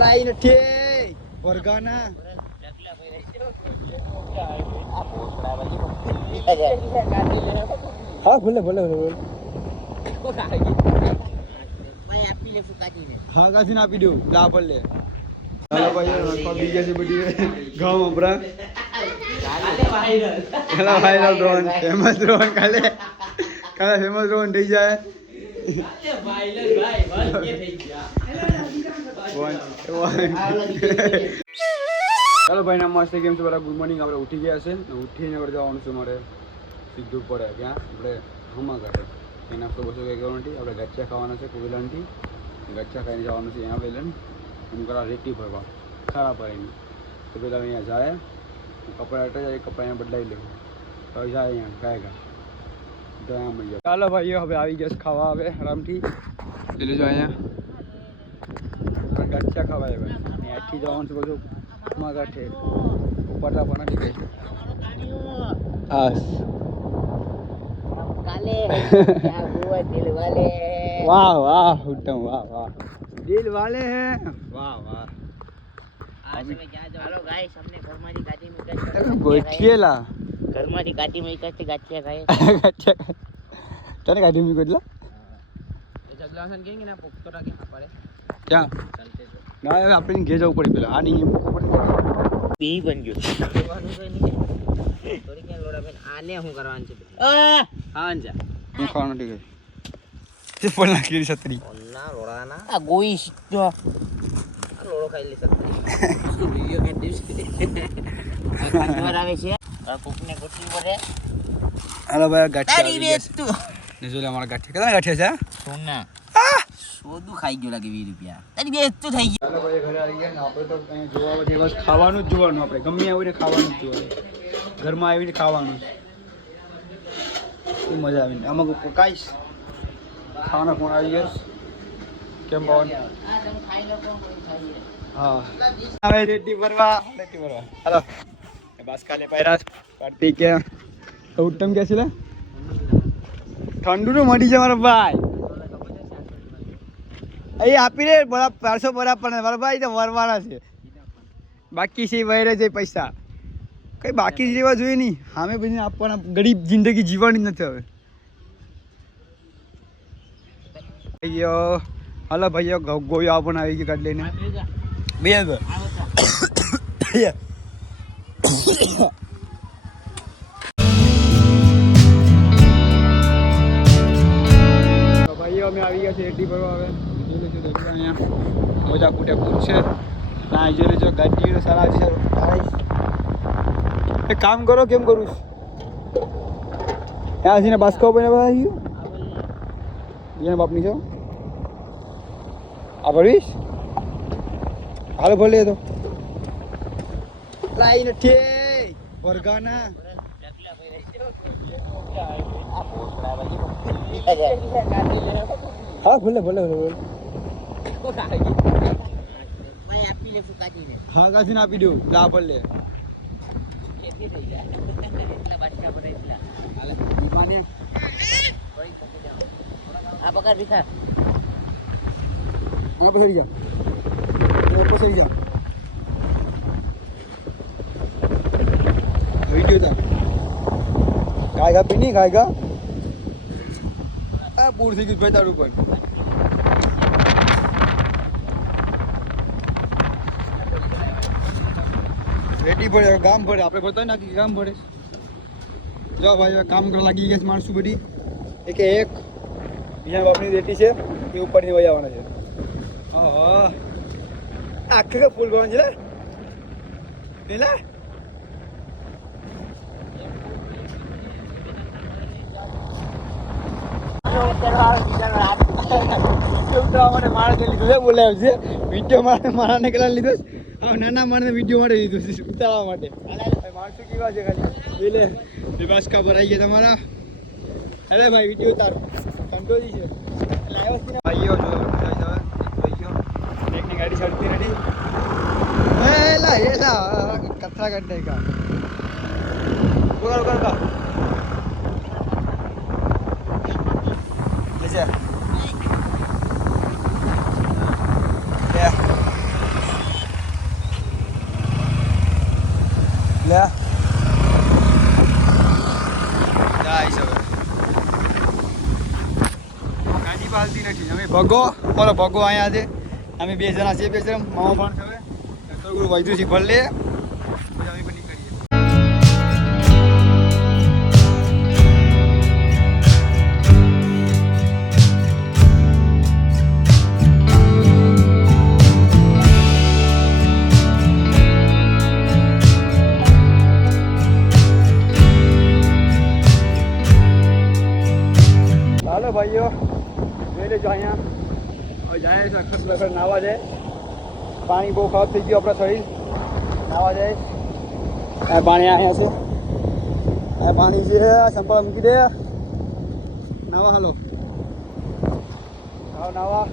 લાઈ નથી વર્ગાના હા ભલે ભલે ભલે હા કાશી આપી દઉં લા ભલે ચાલો ભાઈ બીજા છે બધી ગામ આપણા વાયરલ રોહન ફેમસ રોહન કાલે ફેમસ રોહન થઈ જાય ચાલો ભાઈ નમસ્તે કેમ છો બરાબર ગુડ મોર્નિંગ આપણે ઉઠી ગયા છે ઉઠીને આપણે જવાનું છે મારે સીધું પડે ક્યાં આપણે હમા ઘાટે એ નાસ્તો બસો કંઈ કરવાનો નથી આપણે ગચ્ચા ખાવાના છે કોવિલાનથી ગચ્ચા ખાઈને જવાનું છે અહીંયા પહેલાં એમ કરા રેતી ભરવા ખરા પડે તો પેલા અહીંયા જાય કપડાં હટા જાય કપડાં અહીંયા બદલાવી લેવું તો જાય અહીંયા ખાય તો અહીંયા મળી જાય ચાલો ભાઈઓ હવે આવી ગયા ખાવા આવે આરામથી એટલે જો અહીંયા ગચ્ચા ખવાય ભાઈ અહીંયાથી જવાનું છે બધું માગાઠે ઉપરતા પણ નથી ગઈ હા વાહ વાહ ઉત્તમ વાહ વાહ દિલ વાલે હે વાહ વાહ હાલો ગાઈસ અમને ઘરમાંથી ગાડી માં ગોઠિયેલા ઘરમાંથી ગાડી માં કચ્ચે ગાચ્યા ખાય તને ગાડી માં ગોઠલા એ જગલાસન કેંગે ના પોકતો રાખે પડે ક્યાં ચાલતે છે ના આપણે ઘે જવું પડે પેલા આ નહીં બી બન ગયો થોડી ક્યાં લોડા બેન આને શું કરવાનું છે હા જા હું ખાવાનું ઠીક છે ફોન નાખી છત્રી ઓલા લોડાના આ ગોઈ જો આ લોડો ખાઈ લે છત્રી વિડિયો કે દિવસ આ આવે છે આ કોકને ગોઠવી પડે હાલો ભાઈ ગાંઠિયા આવી ગયા તું ને જો લે અમારા ગાંઠિયા કેટલા ગાંઠિયા છે સોના સોદું ખાઈ ગયો લાગે 20 રૂપિયા તારી બે તો થઈ ગયો ચાલો ભાઈ ઘરે આવી ગયા ને આપણે તો કઈ જોવા બધી બસ ખાવાનું જ જોવાનું આપણે ગમે આવીને ખાવાનું જ જોવાનું ઘરમાં આવીને ખાવાનું શું મજા આવીને આમાં કાઈશ ખાવાના કોણ આવી ગયા કેમ બાવન હા હવે રેતી ભરવા હાલો બસ કાલે પૈરાસ પાર્ટી કે ઉત્તમ કે છે ઠંડુ નું મળી જાય મારા ભાઈ અહીં આપી રે બરાબર 400 બરાબર મારા ભાઈ તો વરવાળા છે બાકી છે વહેરે છે પૈસા કઈ બાકી જેવા જોઈએ નહીં સામે બધી આપવાના ગરીબ જિંદગી જીવવાની જ નથી હવે ભાઈઓ હાલો ભાઈઓ ગોયો પણ આવી ગયો કાઢ લઈને બે ભાઈઓ અમે આવી ગયા છે રેતી ભરવા હવે અહીંયા મોજા કુટે પૂછ છે ના જોઈ લેજો ગાડીઓ સારા છે એક કામ કરો કેમ કરું ત્યાં છે ને બાસ્કો બને ભાઈ એને બાપની છો આ ભરીશ હાલો ભલે તો લાઈ નથી વર્ગાના હા ભલે ભલે ભલે હા કાશી આપી દઉં લા ભલે આ પકડ વિખા આ પસરી જા वीडियो था खाएगा भी नहीं खाएगा आ पूर से कुछ बचा ऊपर रेडी पड़े गाम पड़े आपने बताया ना कि गाम पड़े जाओ भाई काम कर लगी गया मानसू बड़ी एक यहाँ अपनी रेटी से ये ऊपर नहीं वजह होना चाहिए हाँ आखे का फूल बन जला नीला બોલાવ્યો છે વિડીયો મારા કેટલા લીધો નાના માણસને વિડીયો માટે લીધું છે ઉતારવા માટે માણસો કેવા છે ખાલી એટલે વિવાસકા ભરાઈ ગયા તમારા અરે ભાઈ વિડીયો ઉતારો કંટ્રોલી છે ભાઈઓ જો એકની ગાડી ચડતી રેડી એલા કચરા કાઢ નાખ્યા ઉગાડ ભગો બોલો ભગો અહીંયા છે અમે 2 જણા છીએ 2 જણા મામા પણ છે થોડું વૈધું છે ભર લે પછી અમે પણ નીકળીએ ચાલો ભાઈઓ જોઈ લેજો અહીંયા હવે જાય છે અખર લખર નાવા જાય પાણી બહુ ખરાબ થઈ ગયું આપણા શરીર નાવા જાય આ પાણી અહીંયા છે આ પાણી છે સંપલ મૂકી દે નાવા હાલો આવો નાવા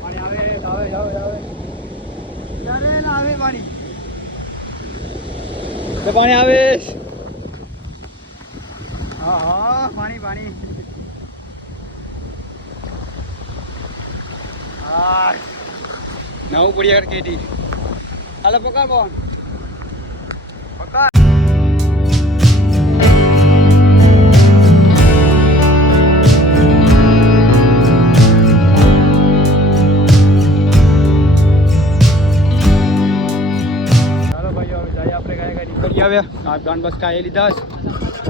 પાણી આવે આવે આવે આવે ક્યારે ના આવે પાણી તો પાણી આવે હા હા પાણી પાણી હા નવું પડી કેટી હાલો પકડ બોન પકડ ચાલો ભાઈઓ હવે જઈએ આપણે ગાય નીકળી આવ્યા આ 3 બસ કાંઈ લીધા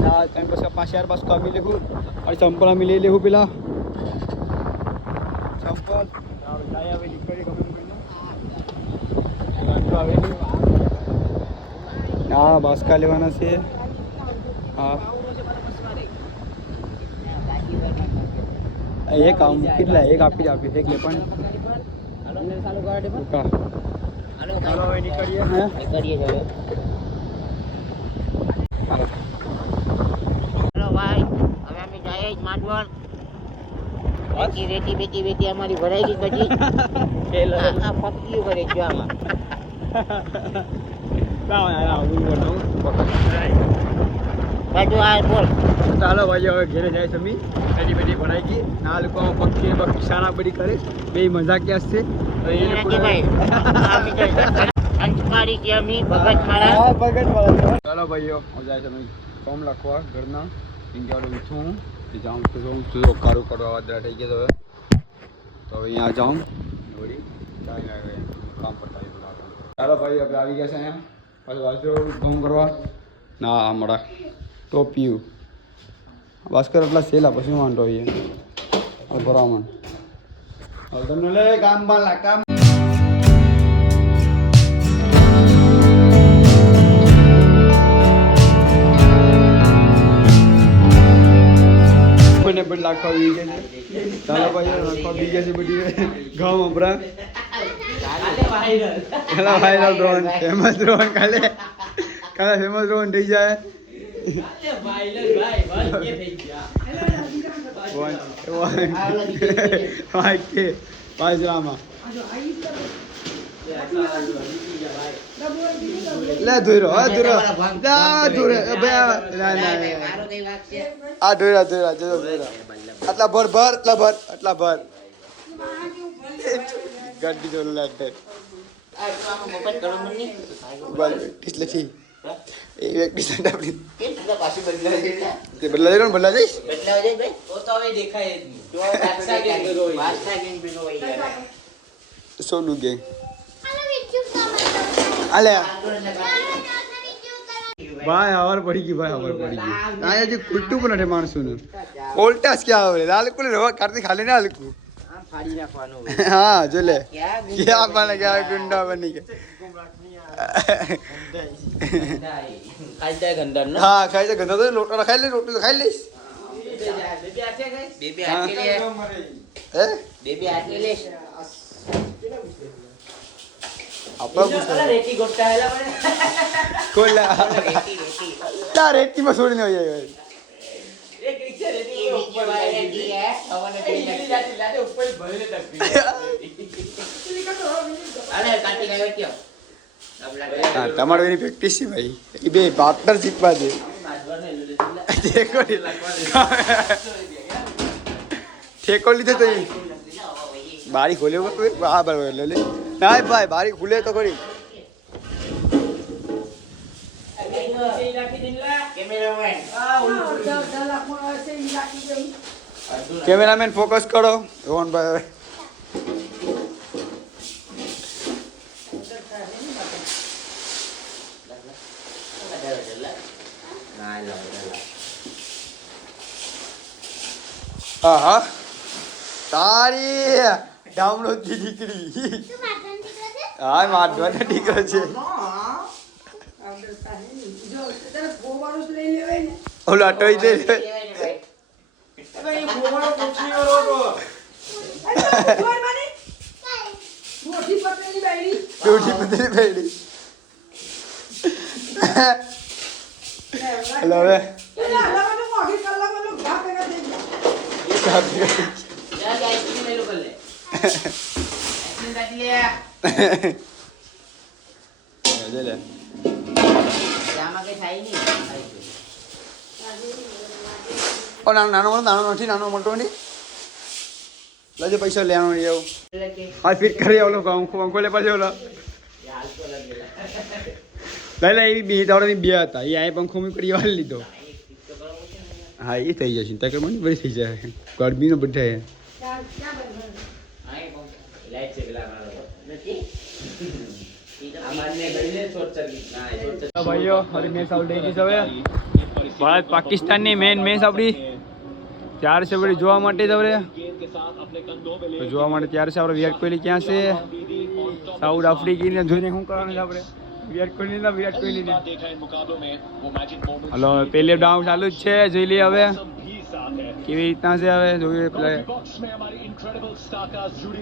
આ 3 બસ का 5000 बस का अभी लेखू और चंपल अभी ले लेखू पेला चंपल जाए अभी निकली गमे હા બસ કા લેવાના છે હા એક આમ કેટલા એક આપી જ આપી એક લે પણ ચાલો હવે નીકળીએ હે નીકળીએ હવે हेलो भाई હવે અમે જાય જ માંડવણ બેટી બેટી અમારી ભરાઈ ગઈ બધી આ ફક્યું કરે જો આમાં બાજુ આ બોલ ચાલો ભાઈ હવે ઘેરે જાય સમી બેટી બેટી ભરાઈ ગઈ ના લોકો પક્ષી કિસાના બધી કરે બે મજાકિયા છે અંચમારી કે અમી ભગત મારા હા ભગત મારા ચાલો ભાઈઓ જાય સમી ફોર્મ લખવા ઘરના ઇન્ડિયાનું ઉઠું જાઉં તો જોઉં છું કારું કરવા વાદરા થઈ ગયા તો હવે અહીંયા જાઉં વળી કામ પડતા ચાલો ભાઈ આપણે આવી ગયા છે અહીંયા પાછું વાંચો ઘઉં કરવા ના હમણાં ટોપિયું ભાસ્કર એટલા સેલા પછી વાંધો અહીંયા બરાબર હવે તમને લે કામમાં લા કામ ને બધી લાખવા વી ગયા છે ચાલો ભાઈ લાખવા વી ગયા છે બધી ઘઉં હમણાં વાયરલ ડ્રોન ફેમસ ડ્રોન કાલે ફેમસ ડ્રોન થઈ જાય લે ધોઈરો હા ધોઈરો આ ધોઈરા આટલા ભર આટલા ભર ગાડી જોર લાગે લખી એ વ્યક્તિ આપણી બદલા જઈ બદલા જઈશ સોનું ગેંગ અલે ભાઈ હવાર પડી ગઈ આ જે ખુટ્ટું પણ નથી માણસોનું ઓલ્ટાસ ક્યાં આવે લાલકુ રવા કાર્તિક ખાલી ના લાલકુ हाँ जो ले क्या बन गया गुंडा बनी के हाँ खाई जा गंदा तो लोटा खाई ले रोटी तो खाई ले बेबी आके ले आपका रेती गोटा है कोला क्या रेती में छोड़ने हो जाएगा एक रिक्शा रेती के ऊपर बैठी है हवाने पे जाती लाते ऊपर भरे तक अरे काटी गए क्यों अब लगा हां टमाटर की प्रैक्टिस है भाई ये बे पार्टनरशिप बात है देखो ठेको लीधे तो बारी खोले हां बराबर ले ले नहीं भाई बारी खुले तो करी કેમેરામેન ફોકસ કરો રોહનભાઈ હવે હા તારી ડાઉનલોડ થી દીકરી હા માધવાનો દીકરો છે ઓલો અટોઈ દે દૂધી પતરી બેડી હેલો હવે નાનો નથી નાનો મોટો નહીં લજે પૈસા લેવાનો નહીં એવું હા ફિટ કરી ઓલો અંકો લે પાછો ઓલો લઈ લે એવી બે તાવડે બે હતા એ આ પંખો મેં કરી વાર લીધો હા એ થઈ જશે ચિંતા કરવાની બધી થઈ જાય ગરમીનો બધા ભાઈઓ હરી મેચ આઉટ થઈ ગઈ છે હવે ભારત પાકિસ્તાનની મેન મેચ આપણી ચાર છે બધી જોવા માટે જ હવે જોવા માટે ચાર છે આપણે વિરાટ કોહલી ક્યાં છે સાઉથ આફ્રિકીને જોઈને શું કરવાનું છે આપણે વિરાટ કોહલી હલો પહેલે ડાઉન ચાલુ જ છે જોઈ લઈએ હવે કેવી રીતના છે હવે જોઈએ પેલા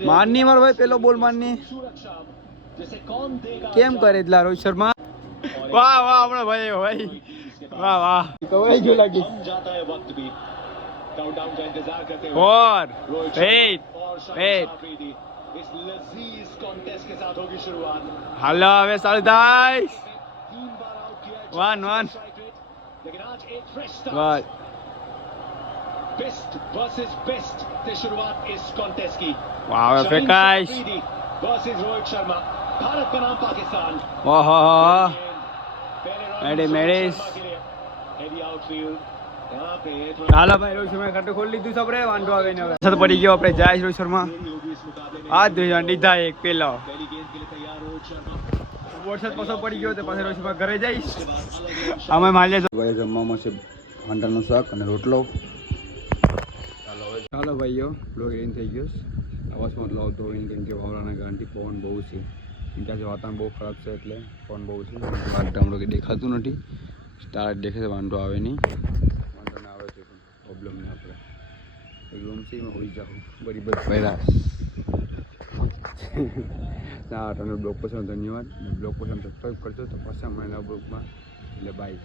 મારની મારો ભાઈ પેલો બોલ મારની કેમ કરે એટલા રોહિત શર્મા વાહ વાહ હમણાં ભાઈ ભાઈ વાહ વાહ કવાઈ ગયો લાગી 4 8 હાલો હવે ચાલુ થાય 1-1 બસ बेस्ट वर्सेस बेस्ट से शुरुआत इस कॉन्टेस्ट की वाह प्रकाश वर्सेस रोहित शर्मा भारत का नाम पाकिस्तान वाह मेडे मेडीज हेवी आउटफील्ड यहां पे હાલો ભાઈ રોહિત શર્મા ખાતું ખોલી દીધું સબરે વાંધો આવે ને હવે સત પડી ગયો આપણે જાય રોહિત શર્મા આ ધોઈ દીધા એક પેલો पहली गेंद के लिए तैयार रोहित शर्मा વરસાદ પાછો પડી ગયો તો પાછો રોહિત શર્મા ઘરે જઈશ અમે માલ્યા ભાઈ જમવામાં છે ભાંડાનું શાક અને રોટલો ચાલો ભાઈઓ બ્લોગ એન્ડ થઈ ગયો અવાજમાં બદલાવ તો હોય કેમ કે વાવડાના કારણથી પવન બહુ છે ત્યાં વાતાવરણ બહુ ખરાબ છે એટલે પવન બહુ છે વાતાવરણ કંઈ દેખાતું નથી સ્ટાર દેખે છે વાંધો આવે નહીં વાંધો ના આવે છે પણ પ્રોબ્લેમ નહીં આપણે રૂમ છે એમાં હોઈ જાઉં બધી બધી પહેરા ના તમને બ્લોગ પસંદ ધન્યવાદ બ્લોગ પસંદ સબસ્ક્રાઈબ કરજો તો પાછા મળેલા બ્લોગમાં એટલે બાય